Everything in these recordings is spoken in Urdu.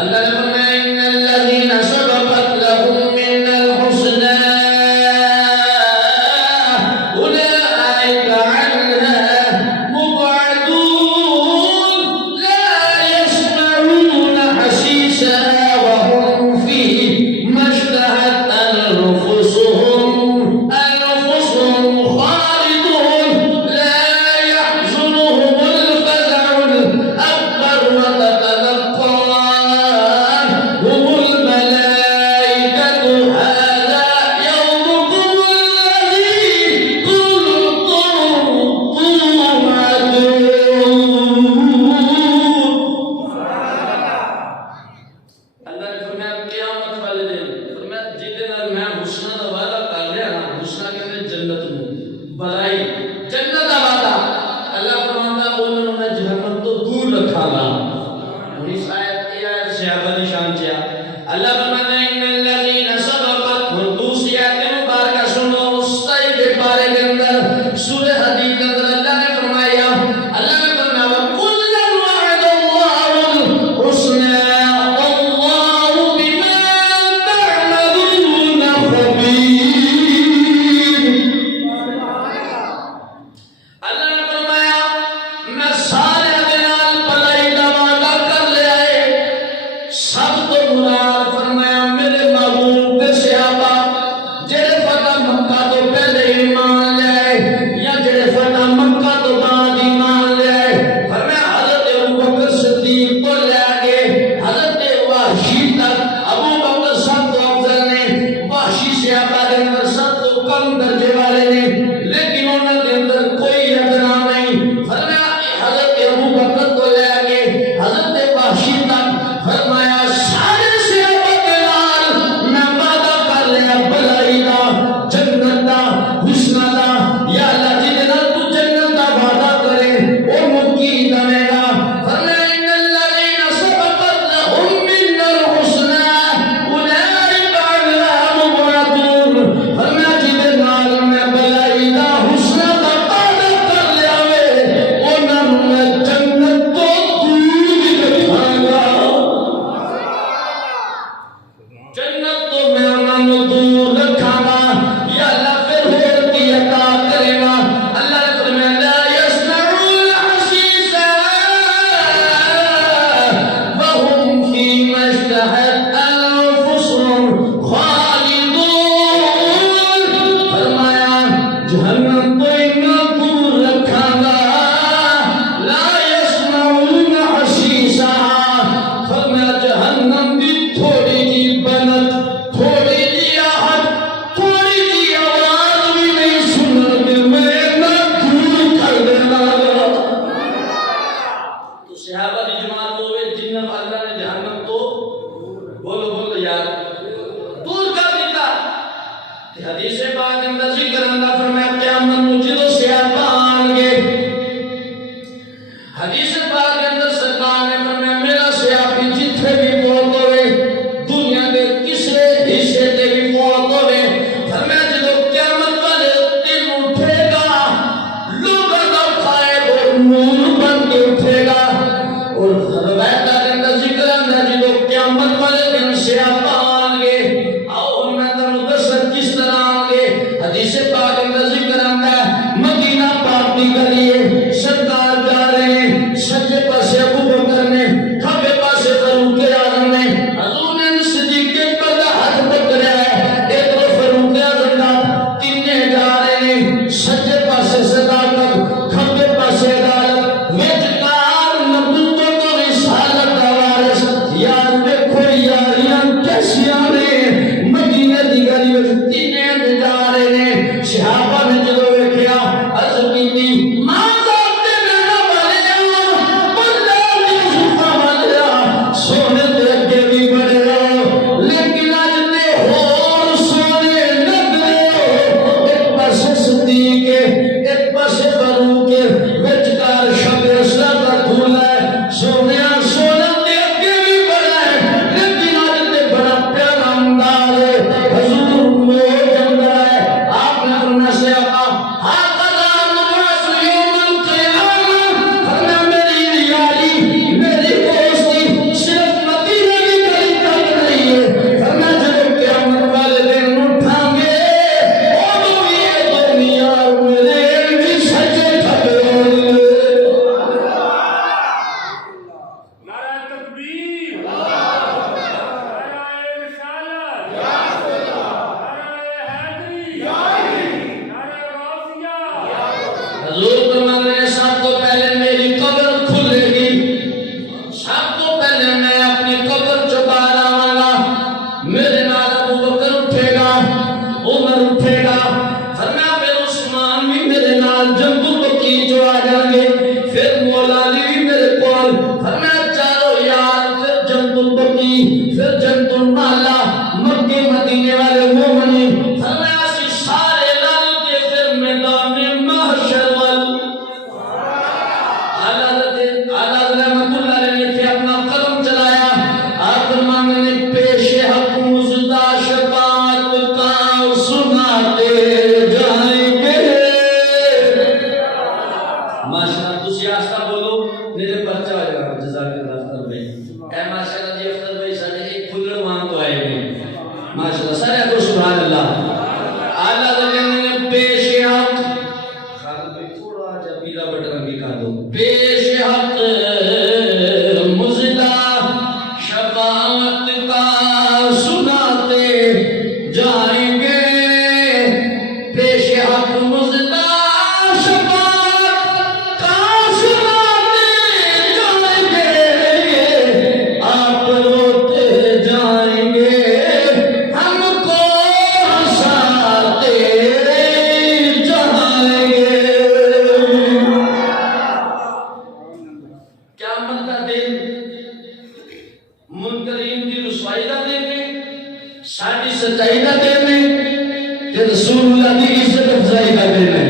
اللہ نے فرمایا ان الذین سبقت لهم من الحسنى اولئک عنها مبعدون لا يسمعون حسیسها وهم فيه ما اشتهت انفسهم خالدون لا يحزنهم الفزع الأكبر وتتلقاهم الملائكة هذا يومكم الذي كنتم توعدون. اللہ نے فرمایا قیامت والے دن، فرمایا جس دن میں حسنہ کا وعدہ کر رہا نا، حسنہ کے اندر جنت میں بلائی جنت کا وعدہ اللہ فرماتا انہوں نے جہنم تو دور رکھا گا. اور اس آیت یہ آیت صحابہ کی شان سے اللہ فرماتا ہے ان الذین سبقت، اور دوسری آیت مبارکہ سنو اس کے بارے کے اندر سورہ حدید کے اندر اللہ نے فرمایا وَكُلًّا وَعَدَ اللَّهُ الْحُسْنَى وَاللَّهُ بِمَا تَعْمَلُونَ خَبِيرٌ. اللہ نے فرمایا میں سارے دنال بلائی کا وعدہ کر لیا ہے. سب تو مراد فرمایا میرے محبوب کے صحابہ جڑے فتح مکہ تو پہلے ایمان لے آئے یا جڑے فتح مکہ تو بعد ایمان لے آئے. فرمایا حضرت ابوبکر صدیق کو لے آگے حضرت وحشی تک. ابوبکر سب تو افضل نے، وحشی صحابہ کے اندر سب تو کم درجے والے نے، لیکن انہوں کے اندر کوئی ادنا نہیں. فرمایا حضرت ابوبکر کو لے آگے حضرت وحشی تک. فرمایا سارے صحابہ کے نال میں وعدہ کر لیا بلائی دا، جنت دا، حسنہ دا. یا اللہ جس نال تو جنت دا وعدہ کرے او مکی دے گا. فرمایا ان الذین سبقت لهم من الحسنى اولئک عنها مبعدون. فرمایا جس نال میں بلائی دا، حسنہ دا وعدہ کر لیا وے انہاں میں جنت تو دور رکھاں گا. البقیع، پھر جنت المعلا، مکے مدینے والے مومنین، فرمایا سی سارے رل کے پھر میدان محشر وال حضرت رحمت اللہ علیہ نے اپنا قلم چلایا، آپ فرمانے نے پیش حق مزدہ شفاعت کا سناتے جائیں گے۔ ماشاءاللہ تسی آستہ بولو میرے بچہ آئے گا جزاک اللہ اختر بھائی، اے ماشاءاللہ جی اختر بھائی سارے ایک پھلڑ وہاں تو آئے گئے ماشاءاللہ سارے کو سبحان اللہ۔ اعلیٰ درجے نے پیش حق خالد بھائی تھوڑا جا پیلا بٹن بھی کھا دو، پیش حق مزدہ شفاعت کا سناتے جائیں گے، پیش حق مزدہ شفاعت کا سناتے جائیں گے، آپ روتے جائیں گے، ہم کو ہنساتے جائیں گے۔ قیامت کا دن منکرین کی رسوائی کا دن ہے، ساری سچائی کا دن ہے کہ رسول اللہ کی عزت افزائی کا دن ہے۔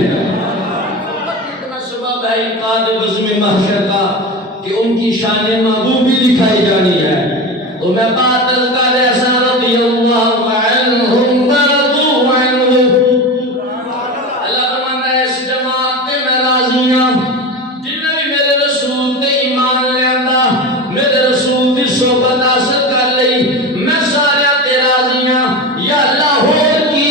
اتنا سبب ہے انقاذ بزم محشر کا کہ ان کی شان محبوبی دکھائی جانی ہے۔ تو میں بات کا ایسا رضی اللہ عنہم ورضوا عنہ، اللہ فرماتا ہے اس جماعت کے میں راضی ہوں جن نے بھی میرے رسول تے ایمان لے آندا، میرے رسول کی صحبت حاصل کر لئی، میں سارے تے راضی ہوں۔ یا اللہ ہور کی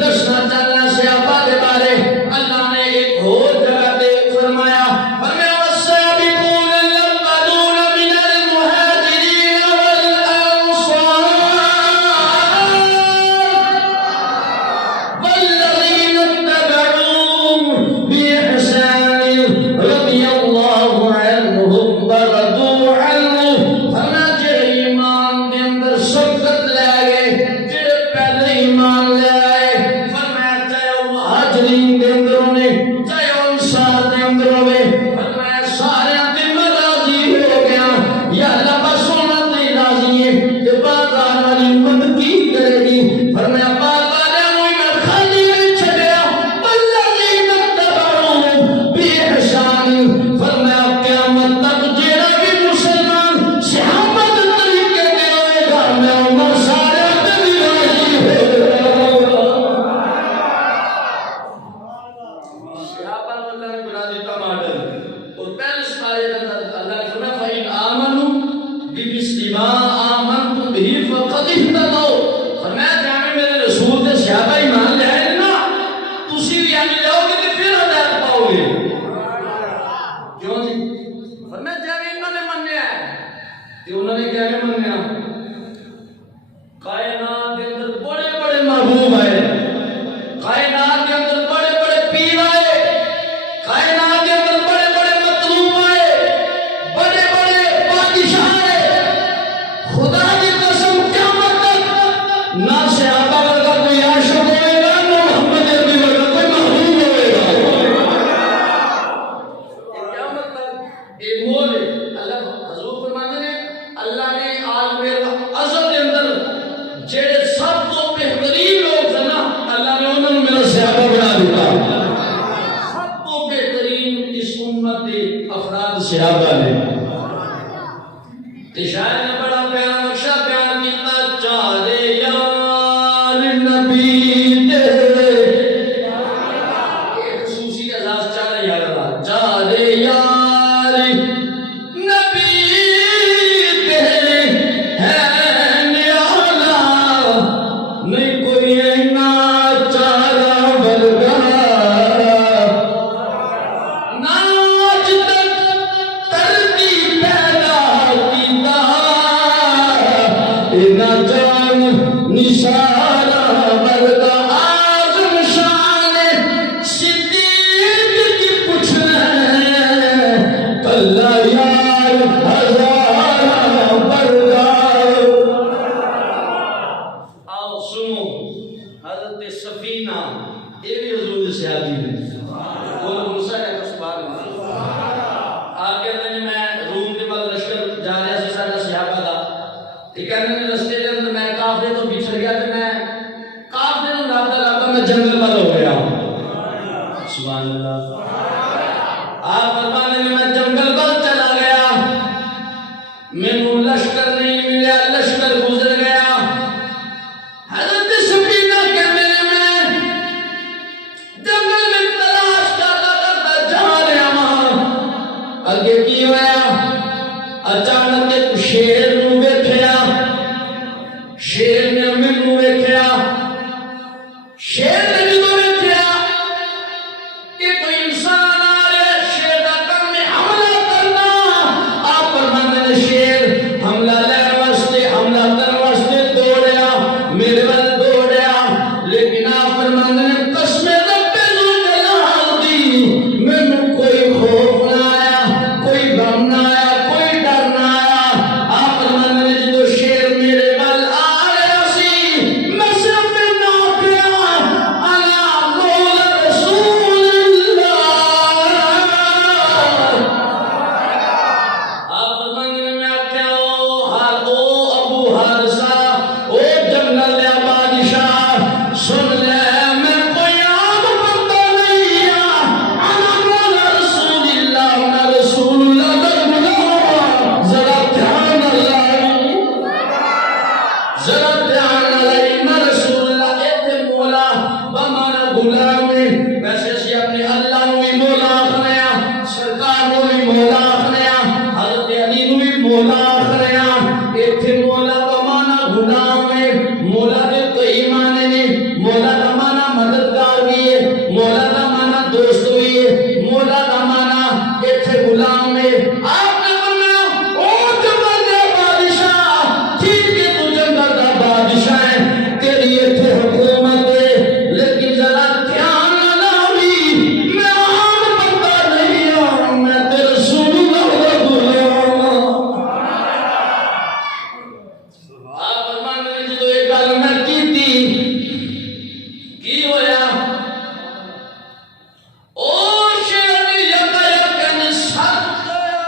دسنا چاہنا صحابہ دے بارے اللہ نے ایک اور جگہ دے فرمایا، والسابقون الاولون من المہاجرین والانصار والذین اتبعوهم بإحسان رضی اللہ عنہم ورضوا عنہ۔ فرمایا جڑے ایمان دے اندر سبقت لے آئے، جڑے پہلے ایمان لے آئے، فرمایا چاہے وہ مہاجرین دے اندر ہونے چاہے وہ انصار دے اندر ہوئے، فرمایا سارے دے میں راضی ہو گیا۔ یا اللہ بس ہونا تے راضی ہے کہ بازار والی مدد کی کرے گی، فرمایا بازار ہوئی میں خالی نہیں چھڑیا، والذین اتبعوهم بإحسان، فرمایا قیامت تک جیڑا بھی مسلمان صحابت طریقے دے ہوئے گا میں عمر سارے تے بھی راضی ہو گا۔ صحابہ اللہ نے بنا دیتا ماڈل، اور پہلے سپارے اللہ نے فرمایا فَإِنْ آمَنُوا بِمِثْلِ مَا آمَنْتُمْ بِهِ فَقَدِ اهْتَدَوْا۔ فرمایا جہاں میرے رسول تے صحابہ ایمان لے آئے نا، تسی بھی ایمان لے آؤ گے تو پھر ہدایت پاؤ گے۔ کیوں جی؟ فرمایا جہاں انہوں نے منیا ہے کہ انہوں نے کیا منیا؟ کائنات کے اندر بڑے بڑے محبوب آئے، کائنات کے اندر بڑے بڑے پیر آئے، کائنات کے اندر بڑے بڑے مطلوب آئے، بڑے بڑے بادشاہ آئے۔ خدا کی قسم قیامت تک نہ صحابہ ورگا کوئی عاشق ہوئے گا، نہ محمد عربی ورگا کوئی محبوب ہوئے گا۔ قیامت تک یہ مول ہے۔ اللہ حضور فرماتے ہیں اللہ نے عالم ازل کے اندر جڑے سب تو بہترین لوگ تھے نا، اللہ نے انہوں نے میرا صحابہ بنا دیا۔ سب تو بہترین اس امت کے افراد صحابہ نے۔ تے شاعر نے بڑا پیارا نقشہ بیان کیتا، چارے یار نبی دے، ایک خصوصی اعزاز چارے یار اللہ، چارے یار نبی دے ہے نیالا، نہیں کوئی اینا چارہ ورگا، ناچ تک ترتی پیدا کیتا، ذرا دھیان علیہ میں رسول اللہ ایتھے مولا بمانا غلام ویسے سی اپنے اللہ نو بھی مولا آخنیا سرکار نو بھی مولا آخنیا حضرت علی نو بھی مولا آخنیا ایتھے مولا بمانا غلام مولا دے کئی معنی نے مولا دا معنی مددگار بھی ہے مولا دا معنی دوست بھی ہے مولا دا معنی ایتھے غلام ہے آپ نے فرمایا او جنگل دا بادشاہ ٹھیک ہے تو جنگل دا بادشاہ ہے تیری ایتھے حکومت ہے لیکن ذرا دھیان نہ لاوی میں عام بندہ نہیں ہوں میں تے رسول اللہ دا غلام ہوں آپ فرمانے نے جدو یہ گل میں کیتی کی ہویا او شیر یکا یکن ساتھ گیا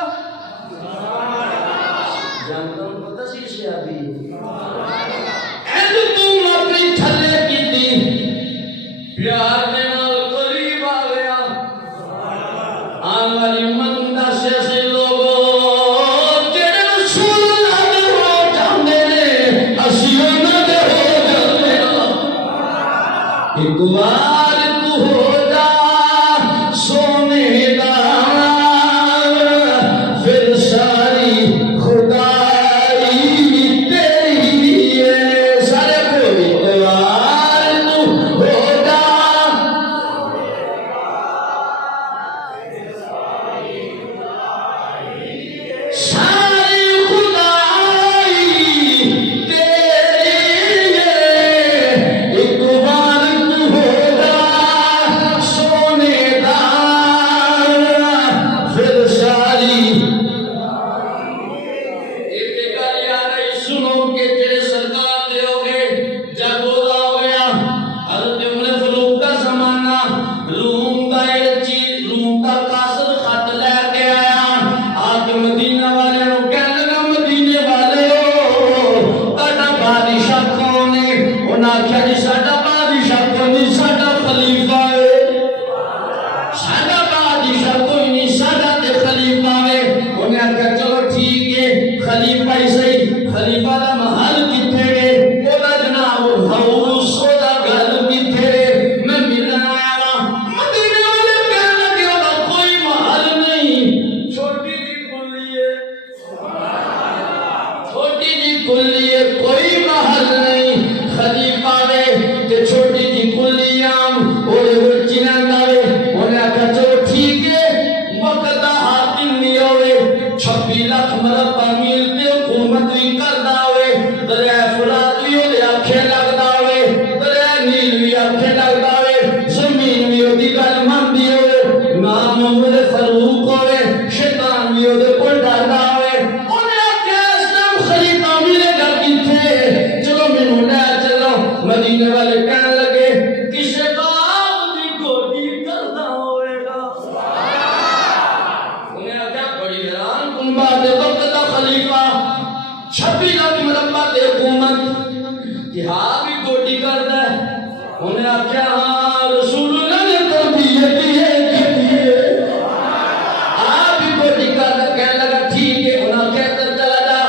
جانتا ہوں پتہ سی سے آبی اینڈ تم اپنی تھلے کیتی پیار دے نال قریب آ گیا آن والی مندہ سے ایسے لوگوں تیرے رسول اللہ دے ہو جاندے نے اسیوں نہ دے ہو جاندے ایک بار تو ہو جا سونے دا پھر ساری خدائی تیری ہے سارے کو ایک بار تو ہو جا ساری خدائی تیری ہے ایک بار تو ہو جا سونے دا پھر ساری ایک گل یاد آئی سنو کہ تیرے سرکار دے ہو گئے جب روزہ ہو گیا حضرت عمر فاروق کا زمانہ روم کا ایک چیز روم کا قاصد خط لے کے آیا آ کے مدینہ والے نو کہنے لگا مدینے والے ہو تہاڈا بادشاہ کون ہے انہاں آکھیا جی ساڈا بادشاہ کون نہیں ساڈا خلیفہ ہے ساڈا بادشاہ کوئی نہیں ساڈا تے خلیفہ ہے انہیں آکھیا چلو ٹھیک ہے خلیفہ ہی صحیح خلیفہ دا محل کتھے ہے او دا جناب ہاؤس او دا گھر کتھے ہے میں ملن آیا وا مدینے والے کہنے لگے او دا کوئی محل نہیں چھوٹی جی کلی ہے چھوٹی جی کلی ہے کوئی محل نہیں خلیفہ ہے تے چھوٹی جی کلی آم اوڑے وچ رہندا ہے انہیں آکھیا چلو ٹھیک ہے وقت دا حاکم نہیں ہوئے 26 لاکھ مربع میل تے حکومت بھی کردا ہوئے دریائے فرات بھی اودے آکھے لگدا ہوئے دریائے نیل بھی آکھے لگدا ہوئے زمین بھی اودی گل مندی ہوئے نام عمر فاروق ہوئے شیطان بھی اودے کول ڈردا ہوئے انہیں آکھیا اس نام خلیفہ ملے گا کتھے چلو مینوں لے چلو مدینے والے کہنے لگے کسے باغ دی گوڈی کردا ہوئے گا انہیں آکھیا بڑی حیران کن بات ہے وقت دا خلیفہ 26 لاکھ مربع تے حکومت کہ ہاں بھی گوڈی کردا ہے انہیں آکھیا ہاں رسول اللہ نے تربیت کی ہے آپ بھی گوڈی کردا کہنے لگا ٹھیک ہے انہیں آکھیا ادھر چلا جا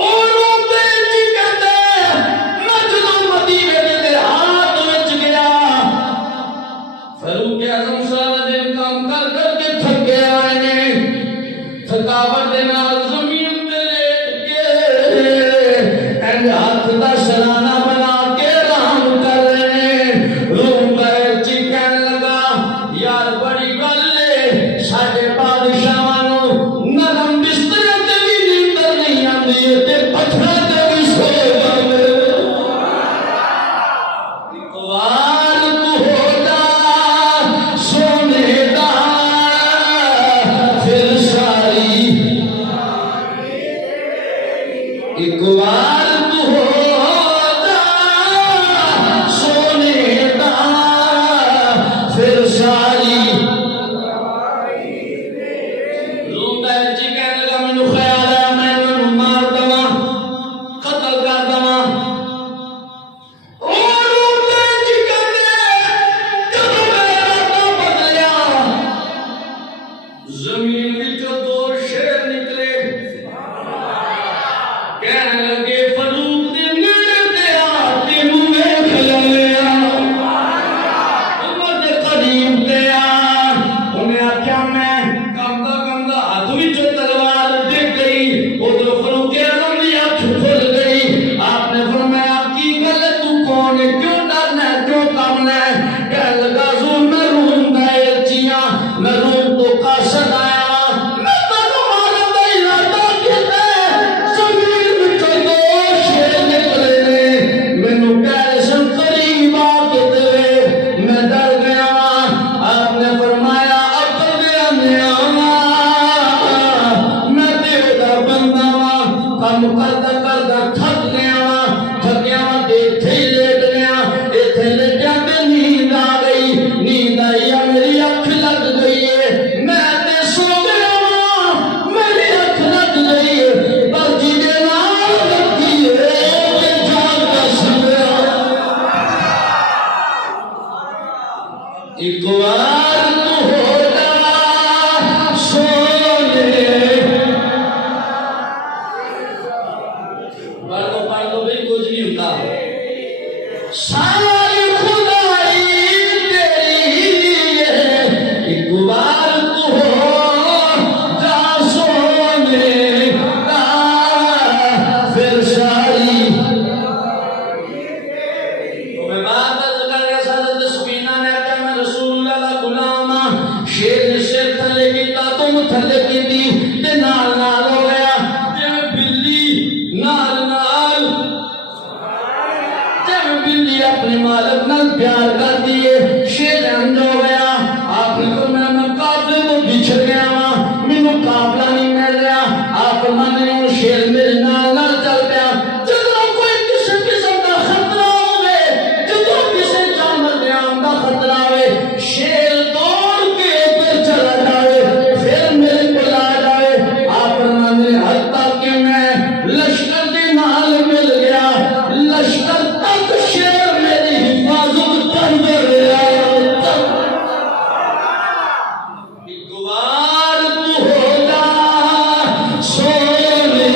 اور روتے جی کہتے میں جدوں مدینے دے دیہات وچ گیا فاروق اعظم سارا دن کام کر کر کے تھکے آئے نے تھکاوٹ دے نال زمین تے لیٹ کے اینڈ ہاتھ دا سرانہ بنا کے آرام کر رہے نے روم کا چی کہنے لگا یار بڑی گل ہے ساڈے بادشاہاں نو نرم بستر تے بھی نیندر نہیں آندی تے پتھراں تے بھی سو جاندے ایک بار تو ہو جا سونے دا پھر ساری ایک بار تو ہو جا سونے دا پھر ساری روم دا جی کہنے لگا مینوں خیال ہے میں انہاں مار دواں قتل کر دواں اور روم دا جی کہتے جدوں میرا ارادہ بدلیا زمین وچوں 2 شیر نکلے کہنے لگے کام کردا کردا تھک گیا وا تھکیا وا تے ایتھے ہی لیٹ گیا ایتھے لیٹیا تے نیند آ گئی نیند آئی میری اکھ لگ گئی ہے میں تے سو گیا وا میری اکھ لگ گئی ہے پر جیدے نال لگی ہے تے جاگ دس گیا ایک بار تو ہو جا سونے پڑھ دو بھئی کچھ نہیں ہوتا ساری خدائی تیری ہے ایک بار تو ہو جا سونے کا پھر ساری تو میں بات کر گیا سادت سبینہ نے کہا میں رسول اللہ غلام شیر نے شیر تھلے کی تا تم تھلے کی دی تے نال نال ہو گیا جب بلی نال نال جب بلی اپنے مالک نال پیار کر دیے شیر اندھ ہو گیا آپ نے فرمایا میں قافلے تو بچھڑ گیا ہاں مینوں قافلہ نہیں مل رہا آپ فرمانے ہو شیر میرے نال نال چل پیا جدوں کوئی کسی قسم کا خطرہ ہوئے جدوں کسی جانور دیام کا خطرہ ہوئے شیر دوڑ کے پھر چلا جائے پھر میرے کو لا جائے آپ فرمانے حتیٰ کہ میں لشکر دے نال مل گیا لشکر تک شیر میری حفاظت کر گیا ایک بار تو ہو جا سونے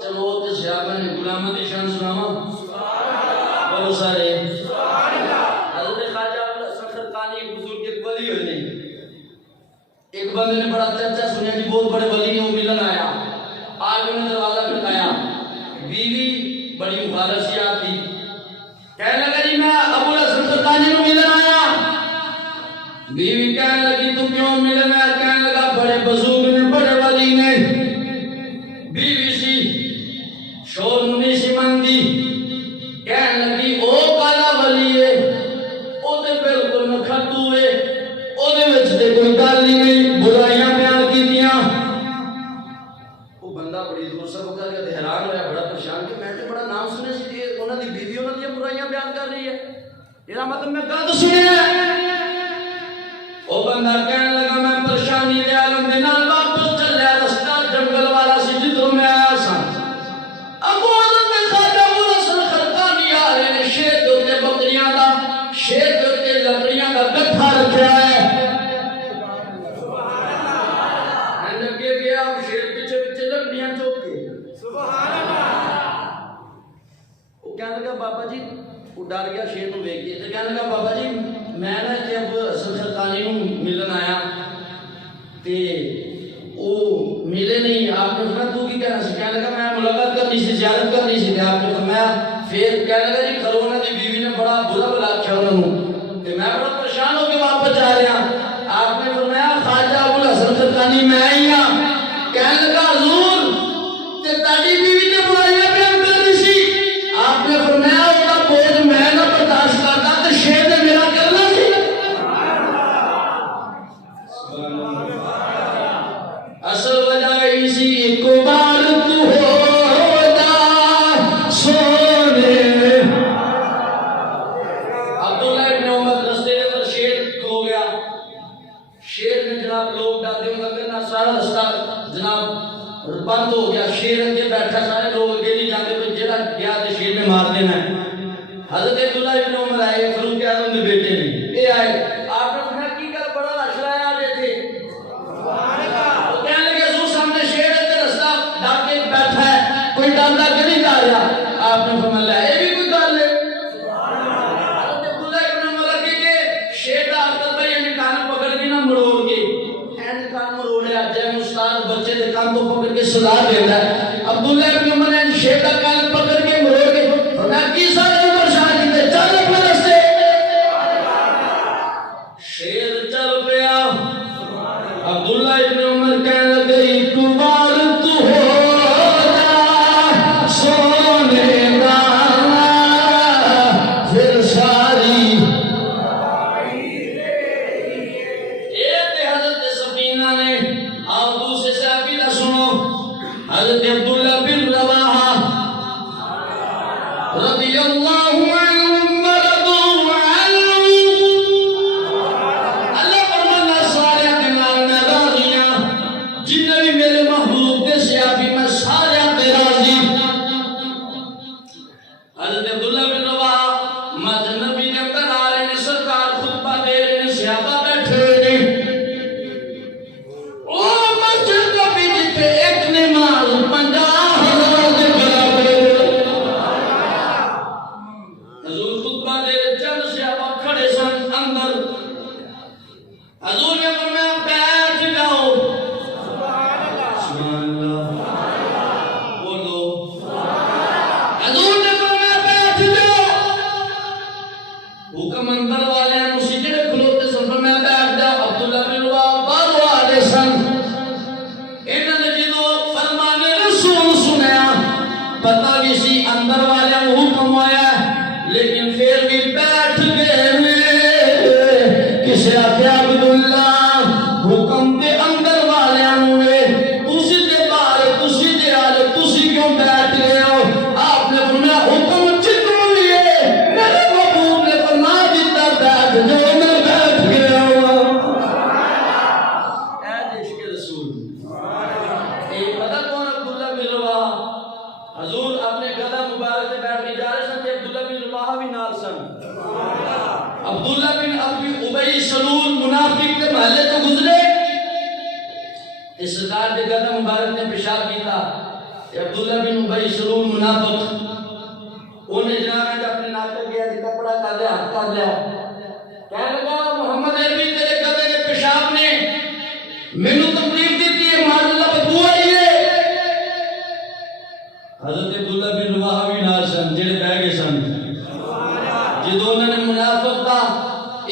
چلو تو صحابہ نے غلامت کی شان سناوا بہت سارے حضرت خواجہ ابوالحسن خرقانی ایک بزرگ ایک ولی ہوئے ایک بندے نے بڑا چرچا سنیا کہ بہت بڑے ولی ہیں وہ ملن آیا آج انہیں دروازہ کھٹکایا بیوی بڑی مخالصیات تھی کہنے لگا جی میں ابوالحسن خرقانی کو ملن آیا بیوی کہنے لگی تو کیوں ملن آیا کہنے لگا بڑے بزرگ نے بڑے ولی نے بیوی سی شور منی سی مندی کہنے لگی او کالا ولی ہے او تے بالکل نکھٹ ہوئے او دے وچ تے کوئی گل ہی نہیں برائیاں بیان کیتیاں وہ بندہ بڑی دور سے کر کے حیران ہوا بڑا پریشان کہ میں تے بڑا نام سنے سی کہ انہاں دی بیوی انہاں دی برائیاں بیان کر رہی ہے یہ مطلب میں گل سنیا او بندہ کہنے لگا میں پریشانی دے عالم دے نال واپس چلیا رستہ جنگل والا سی جدھروں میں آیا سا ابو حضرت میں خواجہ ابوالحسن خرقانی آ رہے نے شیر دے اوتے بکریاں دا شیر دے اوتے لکڑیاں دا گٹھا رکھیا ہے شیر پیچھے پیچھے لکڑیاں چوک کے وہ کہنے لگا بابا جی وہ ڈر گیا شیر نو ویکھ کے تے کہنے لگا بابا جی میں نا تے ابوالحسن خرقانی نو ملن آیا تے او ملے نہیں آپ نے فرمایا تو کی کہنا سی کہنے لگا میں ملاقات کرنی سی زیارت کرنی سی تے آپ نے فرمایا پھر کہنے لگا جی گھروں انہاں دی بیوی نے بڑا برا بلا کیا انہاں نو تے میں بڑا پریشان ہو کے واپس جا رہا آپ نے فرمایا خواجہ ابوالحسن خرقانی میں ہی ہاں کہنے لگا حضور تے تاڑی بیوی نے برائیاں بیان کرنی سی آپ نے فرمایا او دا بوجھ میں نہ برداشت کرتا تے شیر نے میرا کرنا سی اصل وجہ اسی ایک بار تو ہو جا سونے عبداللہ ابن عمر رستے دے پر شیر ہو گیا شیر میں جناب لوگ ڈاکے مگر سارا رستہ جناب بند ہو گیا شیر اندے بیٹھا سارے لوگ اگے نہیں جاتے تو جڑا گیا تے شیر نے مار دینا ہے حضرت عبداللہ ابن عمر آئے فاروق اعظم دے بیٹے نے اے آئے آپ نے فرمایا کی گل بڑا رش لایا آج ایتھے سبحان اللہ وہ کہنے لگے حضور سامنے شیر ہے تے رستہ ڈاکے بیٹھا ہے کوئی ڈاندا کہ نہیں جا رہا آپ نے فرمایا اے بھی کوئی گل ہے سبحان اللہ حضرت عبداللہ ابن عمر کہ شیر دا عقل بھائی نے کان پکڑ کے نہ مروڑ کے این کان مروڑیا جے استاد بچے دے کان تو پکڑ کے سلا دیتا ہے عبداللہ ابن عمر نے شیر کا کان پکڑ کے مروڑ کے فرمایا کی سارے پریشان کیتے چل اپنے رستے شیر چل پیا عبداللہ ابن عمر کہنے لگے ایک بار تو ہو جا سونے کا پھر ساری کسے آخیا عبداللہ حکم دے اندر والے ہوئے تسی دے باہر تسی دے آلے تسی کیوں بیٹھ گئے ہو؟ آپ نے فرمایا حکم جتوں بھی ہے میرے محبوب نے فرما دیتا بیٹھ جو میں بیٹھ گیا ہوں۔ اے عشق رسول یہ پتہ کون عبداللہ بن رواحہ حضور اپنے گدھا مبارک سے بیٹھ کے جا رہے سن کہ عبداللہ بن رواحہ بھی نال سن۔ عبداللہ بن ابی ابی سلول منافق کے محلے تو گزرے اس سرکار کے گدھا مبارک نے پیشاب کیتا کہ عبداللہ بن ابی سلول منافق انہیں جناب نے اپنے ناکر کیا کہ کپڑا کر لیا ہاتھ کر لیا کہنے لگا محمد عربی تیرے گدھے کے پیشاب نے مینوں تکلیف دیتی ہے مان اللہ بدبو آئی ہے۔ حضرت عبداللہ بن رواحہ بھی نال سن جڑے بہ گئے سن جدو انہوں نے منافق کا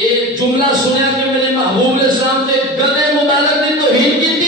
ایک جملہ سنیا کہ میرے محبوب علیہ السلام سے گدھے مبارک نے توہین کی تھی